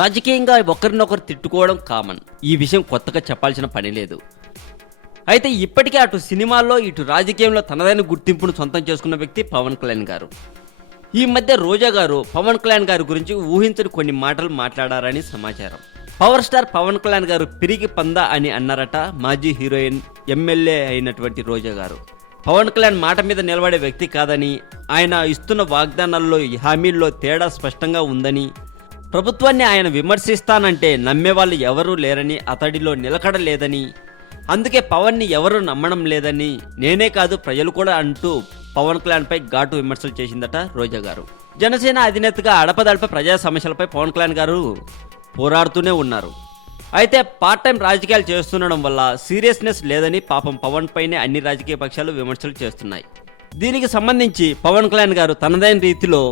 రాజకీయంగా ఒకరినొకరు తిట్టుకోవడం కామన్. ఈ విషయం కొత్తగా చెప్పాల్సిన పని లేదు. అయితే ఇప్పటికే అటు సినిమాల్లో ఇటు రాజకీయంలో తనదైన గుర్తింపును సొంతం చేసుకున్న వ్యక్తి పవన్ కళ్యాణ్ గారు. ఈ మధ్య రోజా గారు పవన్ కళ్యాణ్ గారి గురించి ఊహించని కొన్ని మాటలు మాట్లాడారని సమాచారం. పవర్ స్టార్ పవన్ కళ్యాణ్ గారు పిరికి పంద అని అన్నారట మాజీ హీరోయిన్, ఎమ్మెల్యే అయినటువంటి రోజా గారు. పవన్ కళ్యాణ్ మాట మీద నిలబడే వ్యక్తి కాదని, ఆయన ఇస్తున్న వాగ్దానాల్లో హామీల్లో తేడా స్పష్టంగా ఉందని, ప్రభుత్వాన్ని ఆయన విమర్శిస్తానంటే నమ్మేవాళ్ళు ఎవరూ లేరని, అతడిలో నిలకడ లేదని, అందుకే పవన్ని ఎవరూ నమ్మడం లేదని, నేనే కాదు ప్రజలు కూడా అంటూ పవన్ కళ్యాణ్పై ఘాటు విమర్శలు చేసిందట రోజా గారు. జనసేన అధినేతగా అడపదడప ప్రజా సమస్యలపై పవన్ కళ్యాణ్ గారు పోరాడుతూనే ఉన్నారు. అయితే పార్ట్ టైం రాజకీయాలు చేస్తుండడం వల్ల సీరియస్నెస్ లేదని పాపం పవన్ పైనే అన్ని రాజకీయ పక్షాలు విమర్శలు చేస్తున్నాయి. దీనికి సంబంధించి పవన్ కళ్యాణ్ గారు తనదైన రీతిలో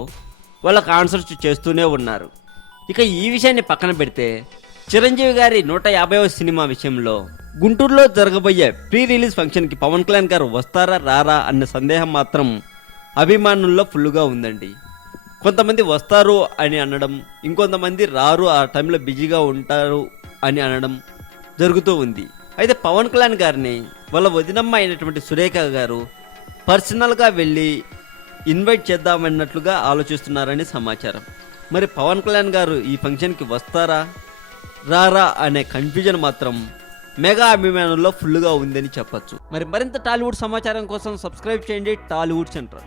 వాళ్ళకు ఆన్సర్స్ చేస్తూనే ఉన్నారు. ఇక ఈ విషయాన్ని పక్కన పెడితే, చిరంజీవి గారి 150వ సినిమా విషయంలో గుంటూరులో జరగబోయే ప్రీ రిలీజ్ ఫంక్షన్కి పవన్ కళ్యాణ్ గారు వస్తారా రారా అన్న సందేహం మాత్రం అభిమానుల్లో ఫుల్గా ఉందండి. కొంతమంది వస్తారు అని అనడం, ఇంకొంతమంది రారు, ఆ టైంలో బిజీగా ఉంటారు అని అనడం జరుగుతూ ఉంది. అయితే పవన్ కళ్యాణ్ గారిని వాళ్ళ వదినమ్మ అయినటువంటి సురేఖ గారు పర్సనల్గా వెళ్ళి ఇన్వైట్ చేద్దామన్నట్లుగా ఆలోచిస్తున్నారని సమాచారం. మరి పవన్ కళ్యాణ్ గారు ఈ ఫంక్షన్కి వస్తారా రారా అనే కన్ఫ్యూజన్ మాత్రం మెగా అభిమానుల్లో ఫుల్గా ఉందని చెప్పొచ్చు. మరి మరింత టాలీవుడ్ సమాచారం కోసం సబ్స్క్రైబ్ చేయండి టాలీవుడ్ సెంటర్.